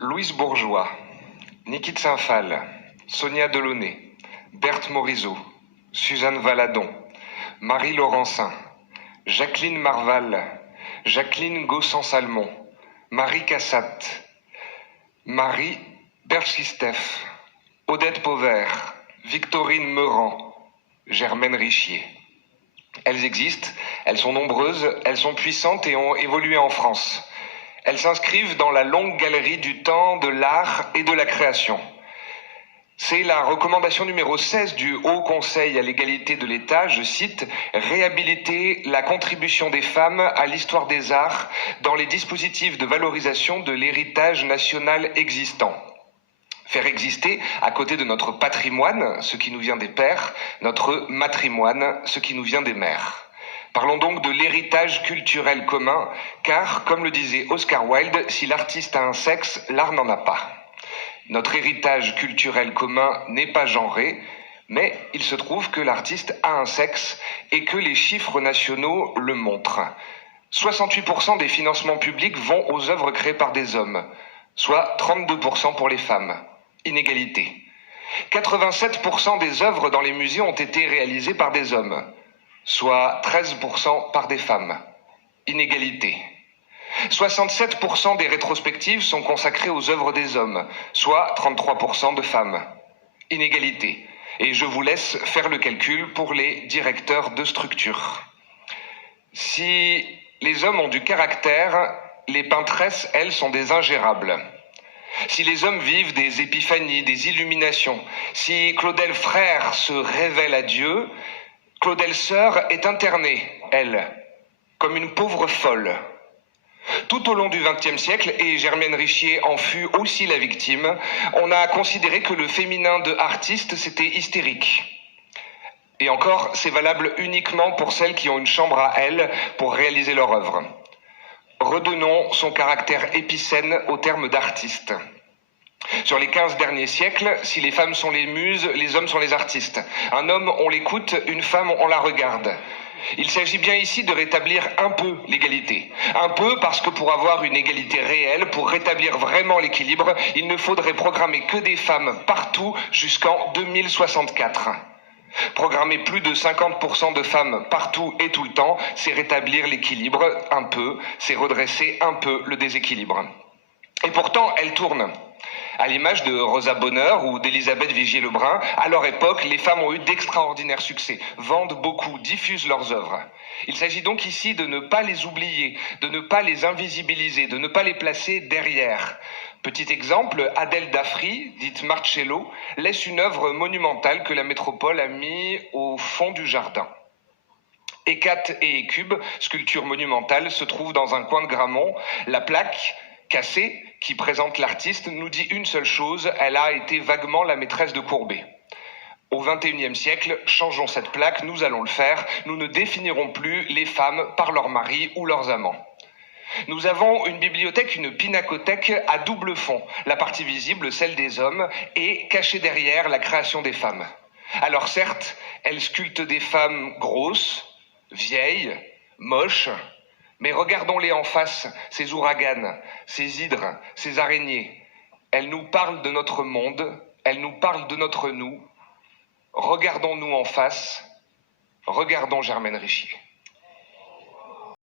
Louise Bourgeois, Niki de Saint-Phal, Sonia Delaunay, Berthe Morisot, Suzanne Valadon, Marie Laurencin, Jacqueline Marval, Jacqueline Gaussan-Salmon, Marie Cassatt, Marie Berchistef, Odette Pauvert, Victorine Meurant, Germaine Richier. Elles existent, elles sont nombreuses, elles sont puissantes et ont évolué en France. Elles s'inscrivent dans la longue galerie du temps, de l'art et de la création. C'est la recommandation numéro 16 du Haut Conseil à l'égalité de l'État, je cite, « Réhabiliter la contribution des femmes à l'histoire des arts dans les dispositifs de valorisation de l'héritage national existant ». Faire exister, à côté de notre patrimoine, ce qui nous vient des pères, notre matrimoine, ce qui nous vient des mères. Parlons donc de l'héritage culturel commun, car, comme le disait Oscar Wilde, si l'artiste a un sexe, l'art n'en a pas. Notre héritage culturel commun n'est pas genré, mais il se trouve que l'artiste a un sexe et que les chiffres nationaux le montrent. 68% des financements publics vont aux œuvres créées par des hommes, soit 32% pour les femmes. Inégalité. 87% des œuvres dans les musées ont été réalisées par des hommes, soit 13% par des femmes. Inégalité. 67% des rétrospectives sont consacrées aux œuvres des hommes, soit 33% de femmes. Inégalité. Et je vous laisse faire le calcul pour les directeurs de structure. Si les hommes ont du caractère, les peintresses, elles, sont des ingérables. Si les hommes vivent des épiphanies, des illuminations, si Claudel frère se révèle à Dieu, Claudel sœur est internée, elle, comme une pauvre folle. Tout au long du XXe siècle, et Germaine Richier en fut aussi la victime, on a considéré que le féminin de artiste, c'était hystérique. Et encore, c'est valable uniquement pour celles qui ont une chambre à elles pour réaliser leur œuvre. Redonnons son caractère épicène au terme d'artiste. Sur les 15 derniers siècles, si les femmes sont les muses, les hommes sont les artistes. Un homme, on l'écoute, une femme, on la regarde. Il s'agit bien ici de rétablir un peu l'égalité. Un peu parce que pour avoir une égalité réelle, pour rétablir vraiment l'équilibre, il ne faudrait programmer que des femmes partout jusqu'en 2064. Programmer plus de 50% de femmes partout et tout le temps, c'est rétablir l'équilibre un peu, c'est redresser un peu le déséquilibre. Et pourtant, elles tournent. À l'image de Rosa Bonheur ou d'Elisabeth Vigier-Lebrun, à leur époque, les femmes ont eu d'extraordinaires succès, vendent beaucoup, diffusent leurs œuvres. Il s'agit donc ici de ne pas les oublier, de ne pas les invisibiliser, de ne pas les placer derrière. Petit exemple, Adèle Dafri, dite Marcello, laisse une œuvre monumentale que la métropole a mis au fond du jardin. Hécate et Écube, sculpture monumentale, se trouve dans un coin de Grammont. La plaque, cassée, qui présente l'artiste, nous dit une seule chose, elle a été vaguement la maîtresse de Courbet. Au XXIe siècle, changeons cette plaque, nous allons le faire, nous ne définirons plus les femmes par leurs maris ou leurs amants. Nous avons une bibliothèque, une pinacothèque à double fond, la partie visible, celle des hommes, et cachée derrière la création des femmes. Alors certes, elle sculpte des femmes grosses, vieilles, moches, mais regardons-les en face, ces ouragans, ces hydres, ces araignées. Elles nous parlent de notre monde, elles nous parlent de notre nous. Regardons-nous en face, regardons Germaine Richier.